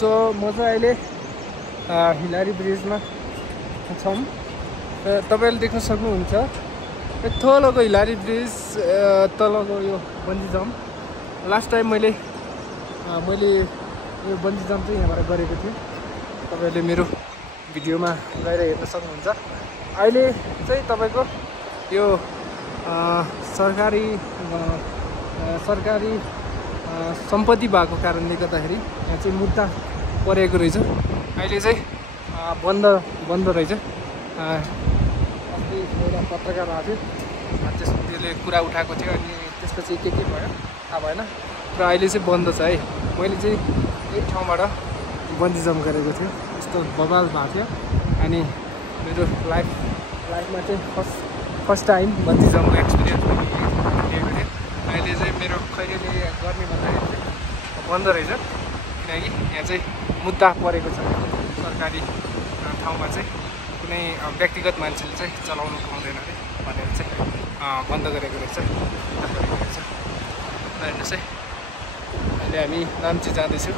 So म चाहिँ अहिले हिलारी ब्रिजमा छौँ। तपाईँले देख्न सक्नुहुन्छ तलको हिलारी ब्रिज, तलको यो बन्जी जम्प। लास्ट टाइम मैले यो बन्जी जम्प चाहिँ यहाँबाट गरेको थिएँ। तपाईँहरूले मेरो भिडियोमा गएर हेर्न सक्नुहुन्छ। अहिले चाहिँ तपाईँको यो सरकारी सम्पत्ति भएको कारणले गर्दाखेरि यहाँ चाहिँ मुद्दा परेको रहेछ। अहिले चाहिँ बन्द रहेछ। अस्ति एउटा पत्रकार आएको थियो, त्यसले कुरा उठाएको थियो, अनि त्यसपछि के भयो थाहा भएन। र अहिले चाहिँ बन्द छ है। मैले चाहिँ यही ठाउँबाट बन्जी जम्प गरेको थियो, यस्तो बवाल भएको थियो। अनि मेरो लाइफमा चाहिँ फर्स्ट टाइम बन्जी जम्पको एक्सपिरियन्स लिएको थियो। अहिले चाहिँ मेरो कहिले गर्ने भन्दाखेरि बन्द रहेछ, किनकि यहाँ चाहिँ मुद्दा परेको छ। सरकारी ठाउँमा चाहिँ कुनै व्यक्तिगत मान्छेले चाहिँ चलाउनु पाउँदैन अरे भनेर चाहिँ बन्द गरेको रहेछ। हेर्नुहोस् है, अहिले हामी नाम्ची जाँदैछौँ।